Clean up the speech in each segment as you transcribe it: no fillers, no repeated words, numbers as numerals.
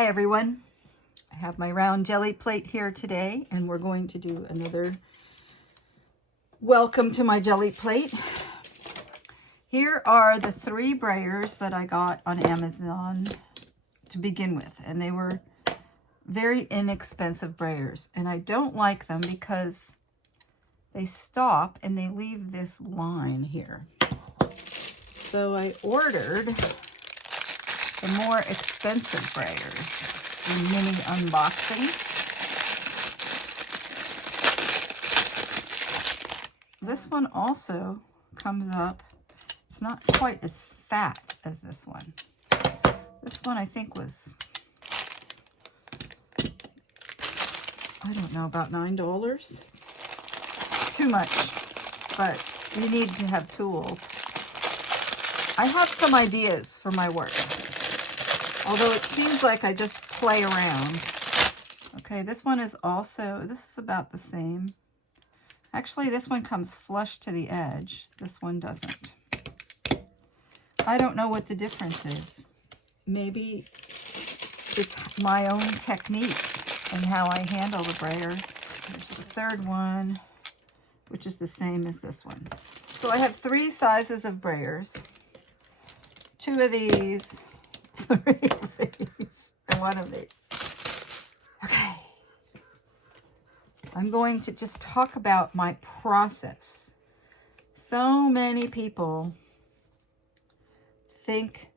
Hi everyone, I have my round jelly plate here today and we're going to do another welcome to my jelly plate. Here are the 3 brayers that I got on Amazon to begin with, and they were very inexpensive brayers, and I don't like them because they stop and they leave this line here. So I ordered the more expensive brayers in mini unboxing. This one also comes up, it's not quite as fat as this one. This one I think was, I don't know, about $9. Too much, but you need to have tools. I have some ideas for my work, although it seems like I just play around. Okay, this one is also, this is about the same. Actually, this one comes flush to the edge. This one doesn't. I don't know what the difference is. Maybe it's my own technique and how I handle the brayer. There's the third one, which is the same as this one. So I have 3 sizes of brayers. 2 of these, 3 of these, and 1 of these. Okay. I'm going to just talk about my process. So many people think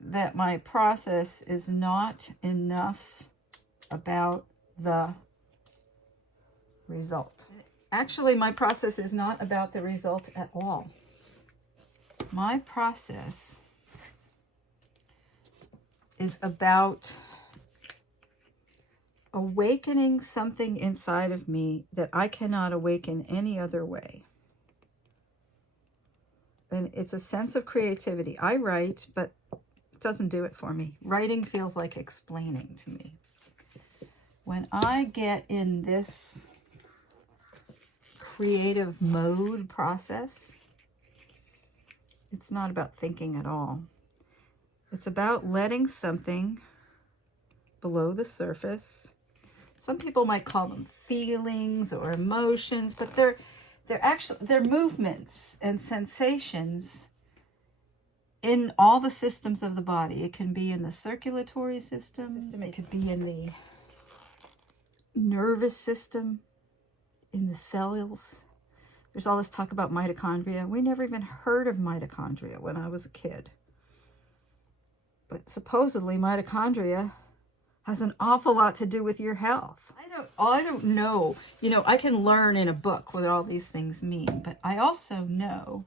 that my process is not enough about the result. Actually, my process is not about the result at all. My process is about awakening something inside of me that I cannot awaken any other way. And it's a sense of creativity. I write, but it doesn't do it for me. Writing feels like explaining to me. When I get in this creative mode process, it's not about thinking at all. It's about letting something below the surface. Some people might call them feelings or emotions, but they're movements and sensations in all the systems of the body. It can be in the circulatory system, it could be in the nervous system, in the cells. There's all this talk about mitochondria. We never even heard of mitochondria when I was a kid. But supposedly mitochondria has an awful lot to do with your health. I don't know. You know, I can learn in a book what all these things mean, but I also know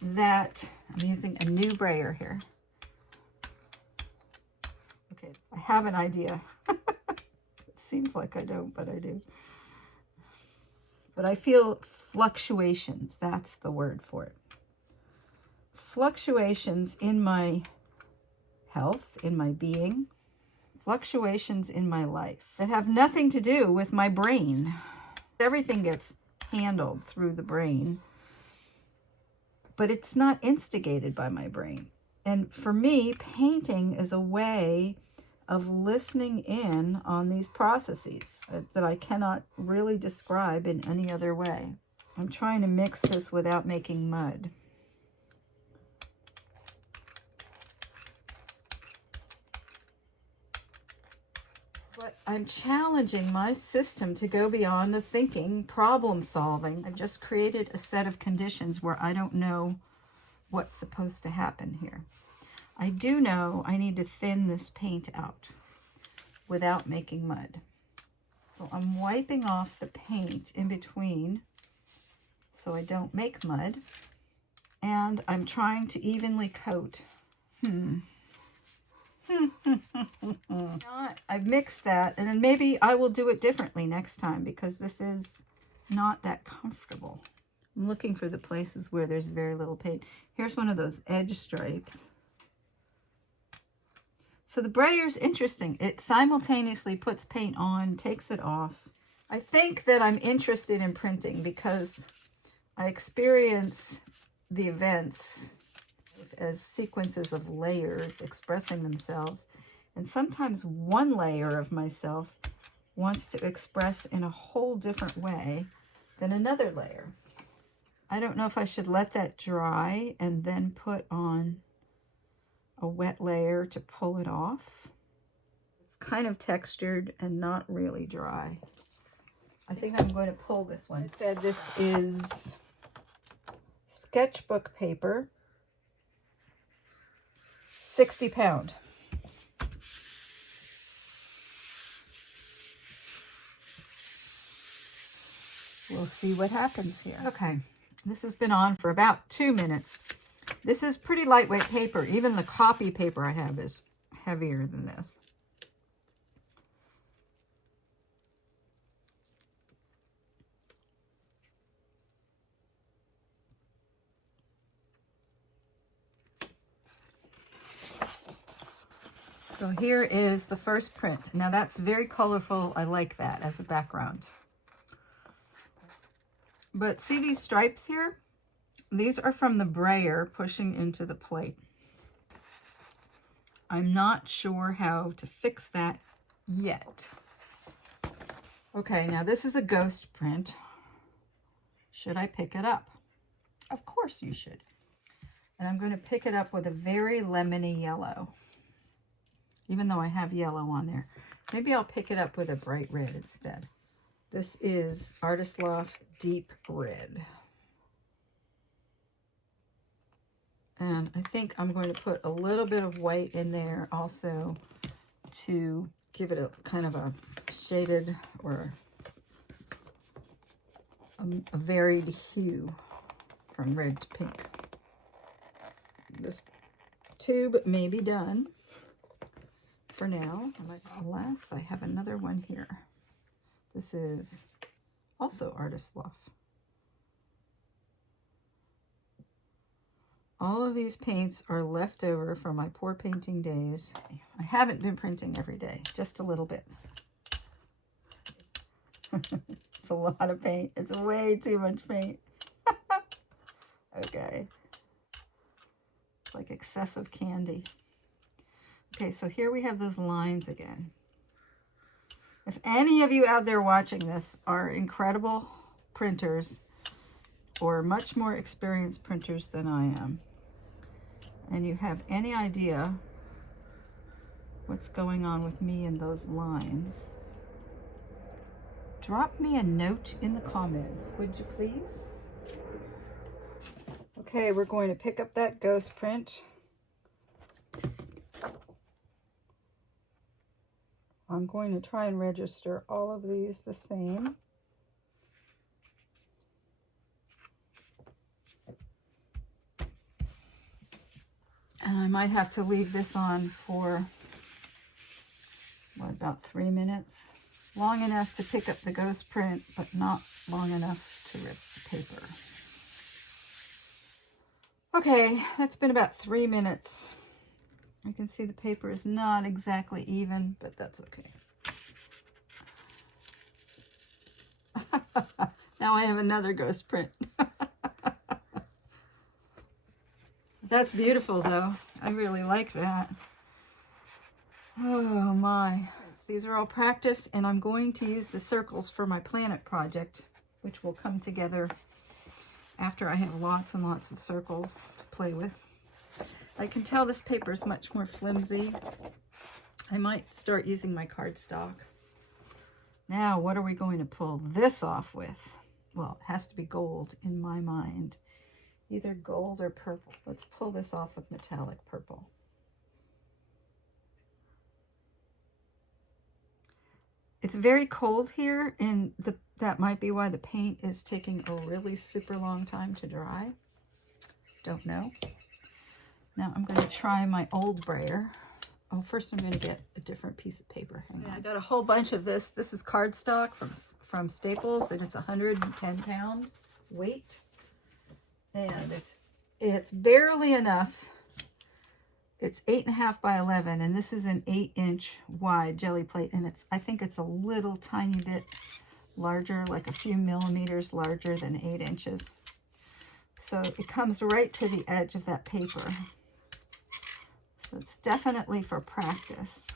that I'm using a new brayer here. Okay, I have an idea. It seems like I don't, but I do. But I feel fluctuations. That's the word for it. Fluctuations in my health, in my being, fluctuations in my life that have nothing to do with my brain. Everything gets handled through the brain, but it's not instigated by my brain. And for me, painting is a way of listening in on these processes that I cannot really describe in any other way. I'm trying to mix this without making mud. But I'm challenging my system to go beyond the thinking, problem solving. I've just created a set of conditions where I don't know what's supposed to happen here. I do know I need to thin this paint out without making mud. So I'm wiping off the paint in between so I don't make mud. And I'm trying to evenly coat. I've mixed that, and then maybe I will do it differently next time because this is not that comfortable. I'm looking for the places where there's very little paint. Here's one of those edge stripes. So the brayer's interesting. It simultaneously puts paint on, takes it off. I think that I'm interested in printing because I experience the events as sequences of layers expressing themselves. And sometimes one layer of myself wants to express in a whole different way than another layer. I don't know if I should let that dry and then put on a wet layer to pull it off. It's kind of textured and not really dry. I think I'm going to pull this one. I said this is sketchbook paper, 60 pound. We'll see what happens here. Okay, this has been on for about 2 minutes. This is pretty lightweight paper. Even the copy paper I have is heavier than this. So here is the first print. Now that's very colorful. I like that as a background. But see these stripes here? These are from the brayer pushing into the plate. I'm not sure how to fix that yet. Okay, now this is a ghost print. Should I pick it up? Of course you should. And I'm going to pick it up with a very lemony yellow. Even though I have yellow on there. Maybe I'll pick it up with a bright red instead. This is Artist Loft Deep Red. And I think I'm going to put a little bit of white in there also to give it a kind of a shaded or a varied hue from red to pink. This tube may be done for now. Unless I have another one here. This is also Artist Loft. All of these paints are left over from my pour painting days. I haven't been printing every day, just a little bit. It's a lot of paint. It's way too much paint. Okay. It's like excessive candy. Okay, so here we have those lines again. If any of you out there watching this are incredible printers or much more experienced printers than I am, and you have any idea what's going on with me in those lines, drop me a note in the comments, would you please? Okay, we're going to pick up that ghost print. I'm going to try and register all of these the same. And I might have to leave this on for, what, about 3 minutes? Long enough to pick up the ghost print, but not long enough to rip the paper. Okay, that's been about 3 minutes. I can see the paper is not exactly even, but that's okay. Now I have another ghost print. That's beautiful, though. I really like that. Oh, my. These are all practice, and I'm going to use the circles for my planet project, which will come together after I have lots and lots of circles to play with. I can tell this paper is much more flimsy. I might start using my cardstock. Now, what are we going to pull this off with? Well, it has to be gold in my mind. Either gold or purple. Let's pull this off with metallic purple. It's very cold here, and that might be why the paint is taking a really super long time to dry. Don't know. Now I'm going to try my old brayer. Oh, first I'm going to get a different piece of paper. Hang on. I got a whole bunch of this. This is cardstock from Staples, and it's 110 pound weight. And it's barely enough. It's 8.5 by 11, and this is an 8-inch wide jelly plate, and I think it's a little tiny bit larger, like a few millimeters larger than 8 inches. So it comes right to the edge of that paper. So it's definitely for practice.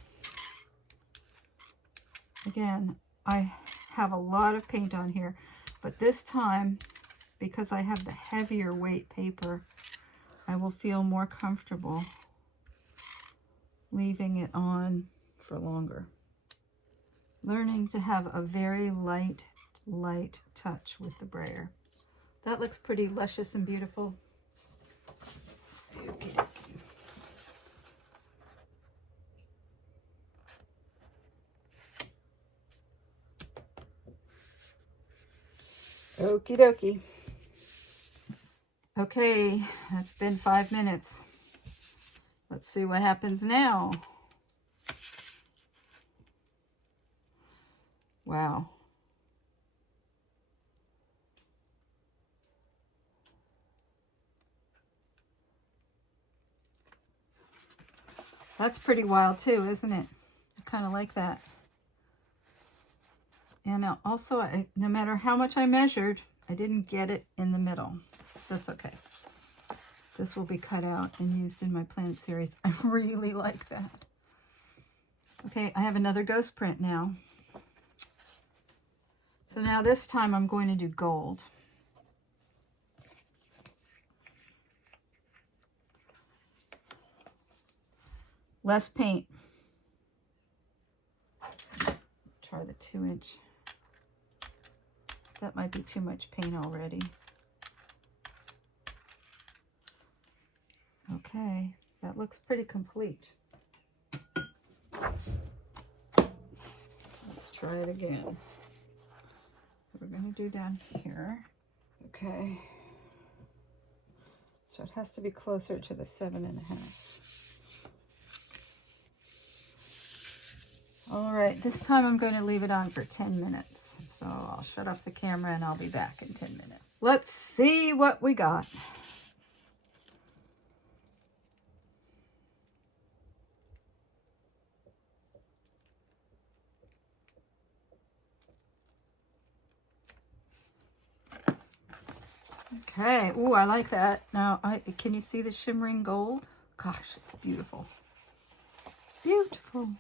Again, I have a lot of paint on here, but this time, because I have the heavier weight paper, I will feel more comfortable leaving it on for longer. Learning to have a very light touch with the brayer. That looks pretty luscious and beautiful. Okie dokie. Okay, that's been 5 minutes. Let's see what happens now. Wow. That's pretty wild too, isn't it? I kind of like that. And also, no matter how much I measured, I didn't get it in the middle. That's okay. This will be cut out and used in my planet series. I really like that. Okay, I have another ghost print now. So now this time I'm going to do gold. Less paint. Try the 2-inch. That might be too much paint already. Okay, that looks pretty complete. Let's try it again. So we're going to do down here. Okay. So it has to be closer to the 7.5. All right, this time I'm going to leave it on for 10 minutes. So I'll shut off the camera and I'll be back in 10 minutes. Let's see what we got. Okay, ooh, I like that. Now, can you see the shimmering gold? Gosh, it's beautiful. Beautiful.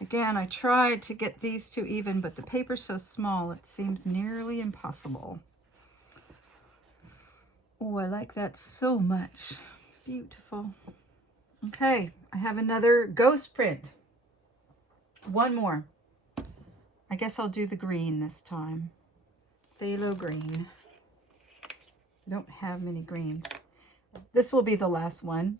Again, I tried to get these two even, but the paper's so small, it seems nearly impossible. Oh, I like that so much. Beautiful. Okay, I have another ghost print. One more. I guess I'll do the green this time. Phthalo green. I don't have many greens. This will be the last one.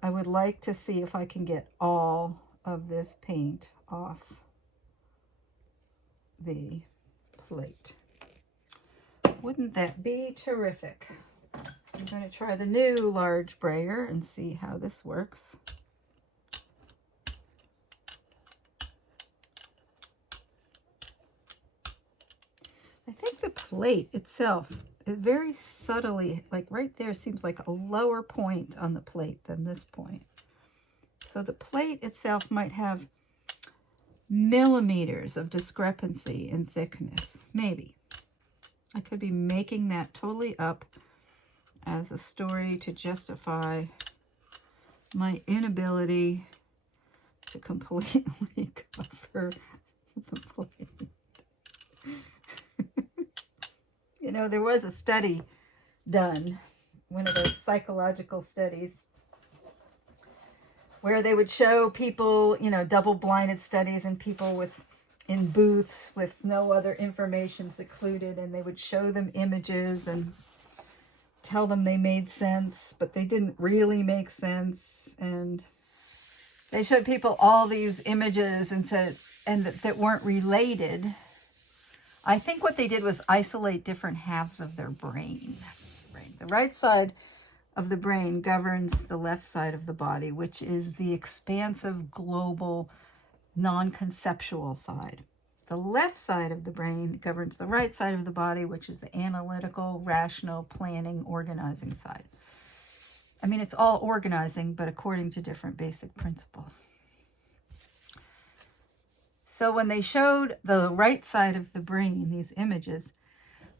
I would like to see if I can get all of this paint off the plate. Wouldn't that be terrific? I'm going to try the new large brayer and see how this works. I think the plate itself is very subtly, like right there seems like a lower point on the plate than this point. So the plate itself might have millimeters of discrepancy in thickness, maybe. I could be making that totally up as a story to justify my inability to completely cover the plate. You know, there was a study done, one of those psychological studies, where they would show people, you know, double-blinded studies and people in booths with no other information secluded, and they would show them images and tell them they made sense, but they didn't really make sense. And they showed people all these images and said, that weren't related. I think what they did was isolate different halves of their brain. The right side of the brain governs the left side of the body, which is the expansive, global, non-conceptual side. The left side of the brain governs the right side of the body, which is the analytical, rational, planning, organizing side. I mean, it's all organizing, but according to different basic principles. So when they showed the right side of the brain, these images,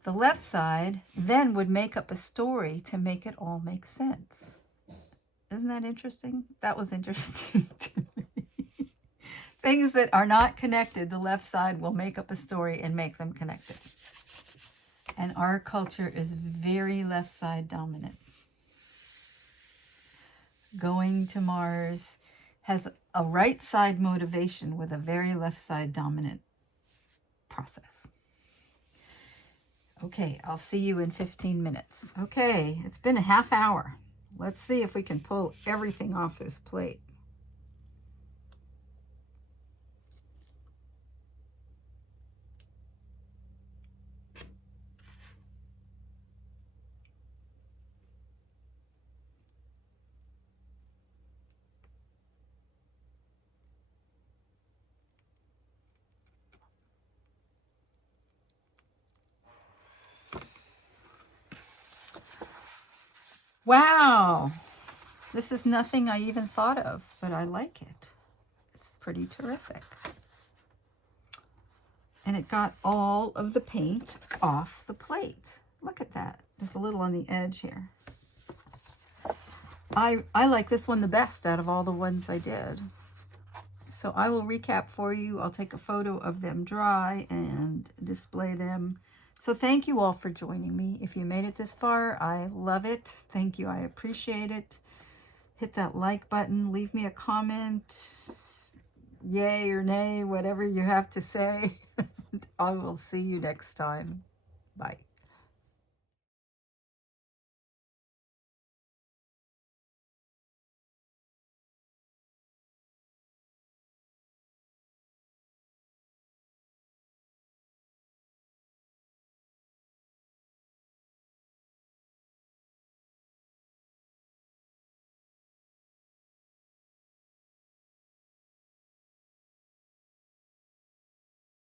the left side then would make up a story to make it all make sense. Isn't that interesting? That was interesting to me. Things that are not connected, the left side will make up a story and make them connected. And our culture is very left side dominant. Going to Mars has a right side motivation with a very left side dominant process. Okay, I'll see you in 15 minutes. Okay, it's been a half hour. Let's see if we can pull everything off this plate. Wow, this is nothing I even thought of, but I like it. It's pretty terrific. And it got all of the paint off the plate. Look at that. There's a little on the edge here. I like this one the best out of all the ones I did. So I will recap for you. I'll take a photo of them dry and display them. So thank you all for joining me. If you made it this far, I love it. Thank you. I appreciate it. Hit that like button. Leave me a comment. Yay or nay, whatever you have to say. I will see you next time. Bye.